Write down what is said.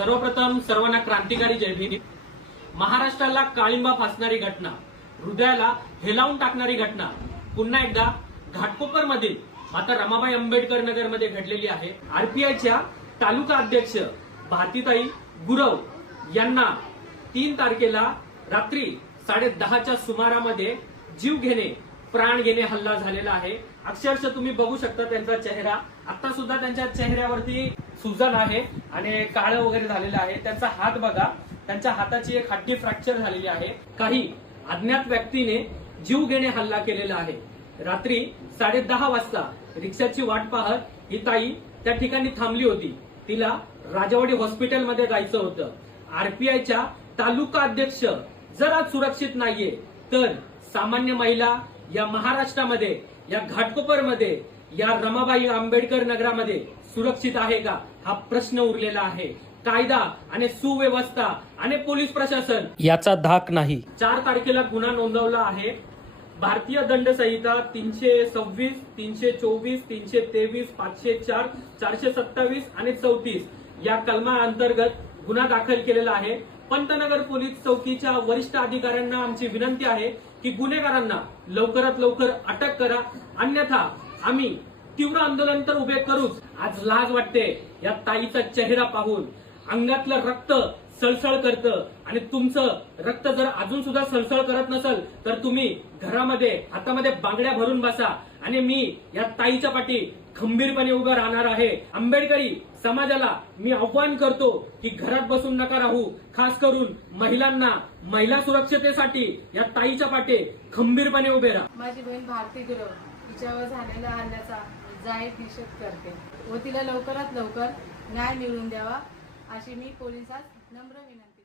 सर्वप्रथम सर्वांना क्रांतिकारी जय भीम. महाराष्ट्राला काळिंबा फासणारी घटना हृदयाला हेलावून टाकणारी घटना. पुन्हा एकदा घाटकोपर मधील माता रमाबाई आंबेडकर नगरमध्ये घडलेली आहे. आरपीआयच्या तालुका अध्यक्ष भारतीताई गुरव यांना तीन तारखेला रात्री साडे दहाच्या सुमारामध्ये जीव घेणे प्राण घेणे हल्ला झालेला आहे. अक्षरशः तुम्ही बघू शकता त्यांचा चेहरा. आता सुद्धा त्यांच्या चेहऱ्यावरती सुजन आहे आणि काळं वगैरे झालेलं आहे. त्यांचा हात बघा. त्यांच्या हाताची एक हड्डी फ्रॅक्चर झालेली आहे. काही अज्ञात व्यक्तीने जीव घेणे हल्ला केलेला आहे. रात्री साडे दहा वाजता रिक्षाची वाट पाहत ही ताई त्या ठिकाणी थांबली होती. तिला राजावाडी हॉस्पिटलमध्ये जायचं होतं. आरपीआयच्या तालुका अध्यक्ष जर आज सुरक्षित नाहीये तर सामान्य महिला या महाराष्ट्रामध्ये या घाटकोपरमध्ये या रमाबाई आंबेडकर नगरामध्ये सुरक्षित आहे का? हा प्रश्न उरलेला आहे. कायदा आणि सुव्यवस्था आणि पोलीस प्रशासन याचा धाक नाही. चार तारखेला गुन्हा नोंदवला आहे. भारतीय दंड संहिता तीनशे सव्वीस तीनशे चोवीस तीनशे तेवीस पाचशे चार चारशे सत्तावीस आणि चौतीस या कलमा अंतर्गत गुन्हा दाखल केलेला आहे. पंतनगर पोलीस चौकीच्या वरिष्ठ अधिकाऱ्यांना आमची विनंती आहे की गुन्हेगारांना लवकरात लवकर अटक करा. अन्यथा आम्ही तीव्र आंदोलन तर उभे करूच. आज लाज वाटते या ताईचा चेहरा पाहून. अंगातलं रक्त सळसळ करतं. आणि तुमचं रक्त जर अजून सुद्धा सळसळ करत नसेल तर तुम्ही घरामध्ये हातामध्ये बांगड्या भरून बसा. आणि मी या ताईच्या पाठी खंबीरपणे उभं राहणार आहे. आंबेडकरी समाजाला मी आव्हान करतो की घरात बसून नका राहू. खास करून महिलांना महिला सुरक्षतेसाठी या ताईच्या पाठी खंबीरपणे उभे राहा. माझी बहीण भारती गुरव तिच्यावर झालेल्या हल्ल्याचा जाहीर निषेध करते. व तिला लवकरात लवकर न्याय मिळवून द्यावा अशी मी पोलिसात नम्र विनंती